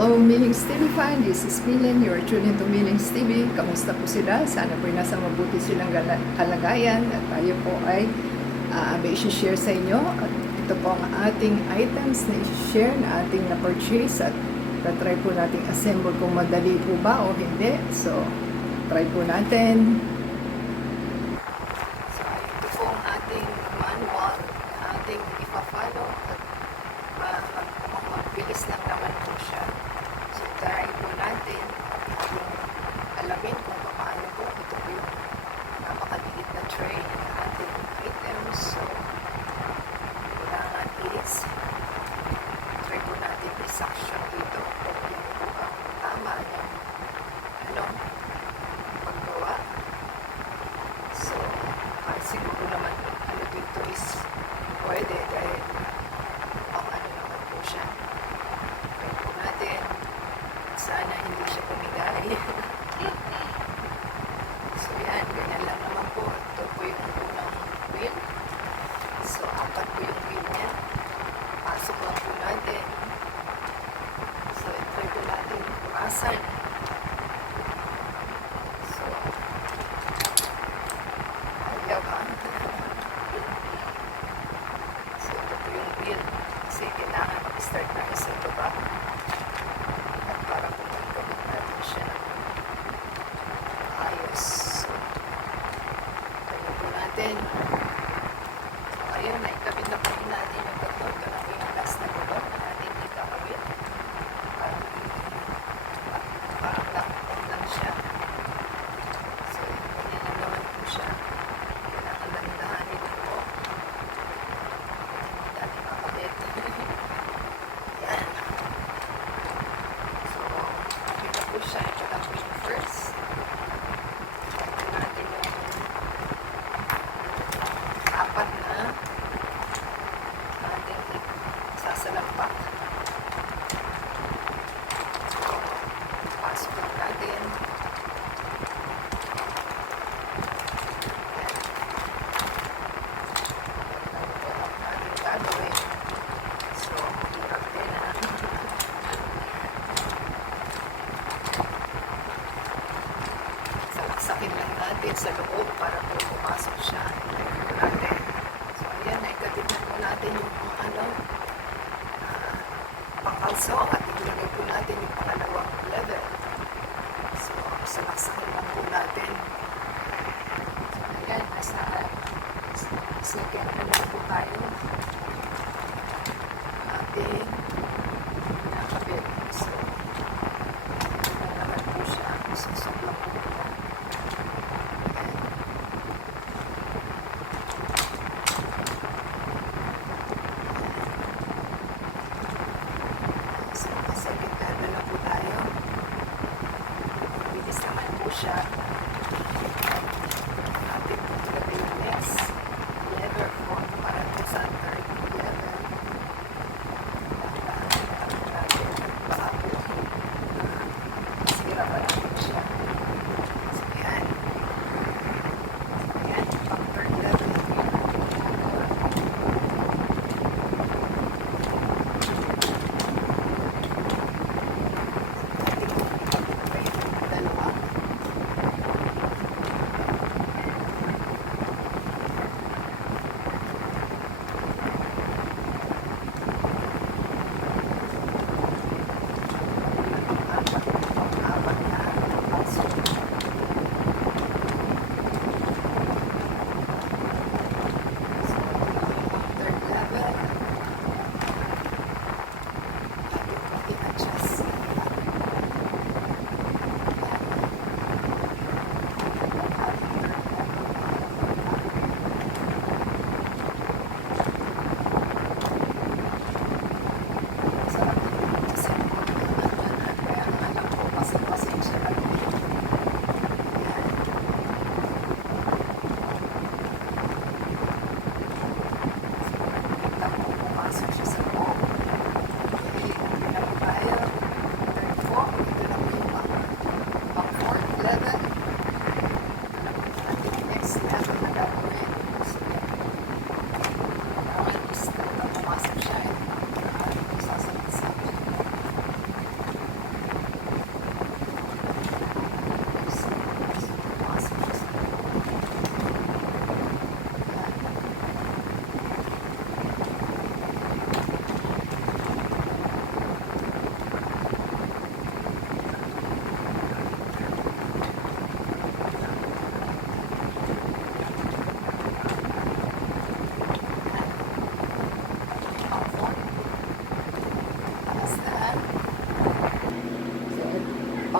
Hello, Millings TV fan. This is Millen. You are tuning to Millings TV. Kamusta po sila? Sana po nasa mabuti silang kalagayan. At tayo po ay may isi-share sa inyo. At ito po ang ating items na isi-share na ating na-purchase. At try po nating assemble kung madali po ba o hindi. So, try po natin. So, ito po ang ating manual na ating ipa-follow. At mabilis lang naman po siya. So, try po natin yung alamin kung paano po ito po yung napakaliit na tray ng ating items. So, kailangan is try po natin i-suction dito kung yan po ang tama ng paggawa. So, siguro naman dito is pwede dahil naman po siya. Try po natin. Sana hindi siya pumigay. So yan, ganyan lang naman po. Ito po yung unang wheel. So, 4 po yung wheel niya. Pasok lang po natin. So, try po natin bukasan. So, ayaw ba? So, ito po yung wheel. Kasi kailangan mag-start natin sa baba. At para po magkabit natin siya ng ayos. So, kaya po natin. So, ayun, naikabit na po natin yung baba. Ito na po yung last na baba na natin ikakabit. Parang lock lang siya. So, ganyan lang naman po siya. Kailangan landahanin po. Dati makabit. Yan. So, okay na po siya. Ito na po yung first. Ito natin yung 4 na ating sasalampak. So, pasok lang natin. Yan. Ito po ang ating gagawin. So, hirap din na. Saksakin lang natin sa loob para po pumasok siya. Ito natin. So, ayan, naikabit na po natin yung pangkalso at ilagay po natin yung pangalawang level. So, salaksakin lang po natin. So, ayan, nasa second na po tayo. Ating nakabit. So, ito na naman po siya. Susok lang po ito. So, second level na po tayo. Bilis naman po siya. Ating po talaga yung next level po para po sa third level. Sira pa natin siya. So, yan. Yan, pang third level.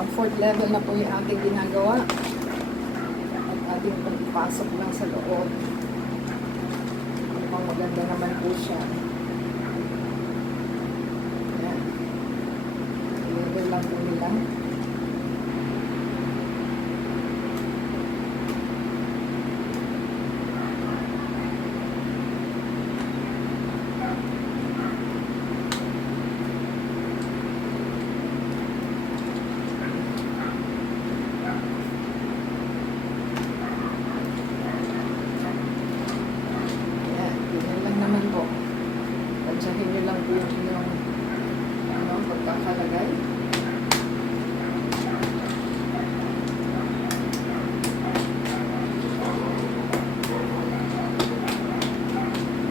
comfort level na po yung ating ginagawa. At ating pagpasok lang sa loob. Mukhang maganda naman po siya. Ayan. Level lang po nila. Tsahin nyo lang po yung inyong pagkakalagay.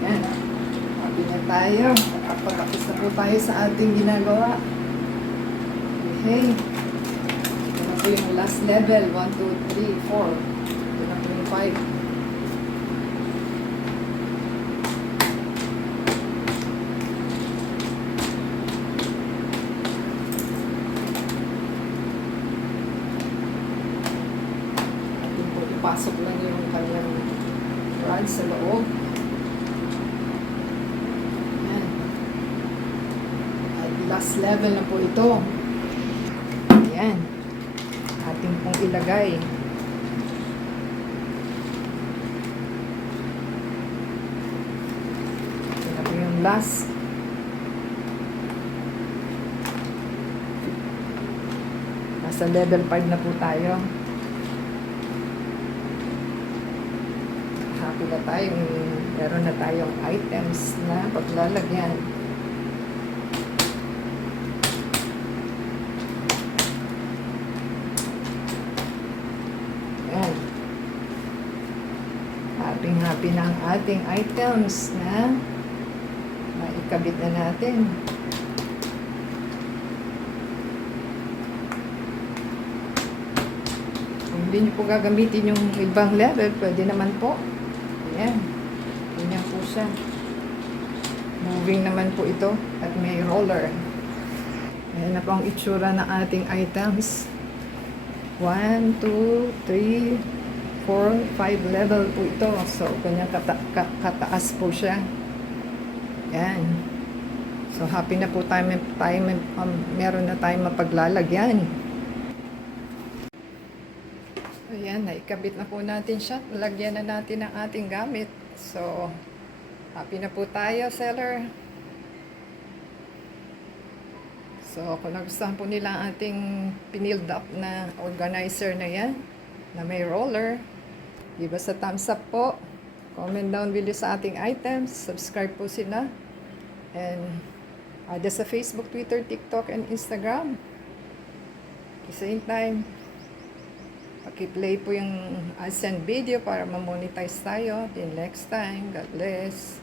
Yan. Happy na tayo. Nakapagkapis na po tayo sa ating ginagawa. Okay. Ito na po yung last level. 1, 2, 3, 4. Ito na po yung 5. Pasok lang yung kanyang rod sa loob. Ayan. At last level na po ito. Ayan. Ating pong ilagay. Ito na po yung last. Nasa level 5 na po tayo. Happy na tayo. Meron na tayong items na paglalagyan. Ayan. Happy na ang ating items na maikabit na natin. Kung hindi nyo po gagamitin yung ibang level, pwede naman po. Ayan. Ganyan po siya. Moving naman po ito. At may roller. Ayan na po ang itsura ng ating items. 1, 2, 3, 4, 5 level po ito. So, kanyang kataas po siya. Ayan. So, happy na po tayo. Meron na tayong mapaglalagyan. Ayan, naikabit na po natin siya. Lagyan na natin ang ating gamit. So, happy na po tayo, seller. So, kung nagustuhan po nila ang ating pinild up na organizer na yan, na may roller, give us a thumbs up po. Comment down below sa ating items. Subscribe po sila. And, add us sa Facebook, Twitter, TikTok, and Instagram. At the same time, paki-play po yung AdSense video para ma-monetize tayo. Till next time, God bless.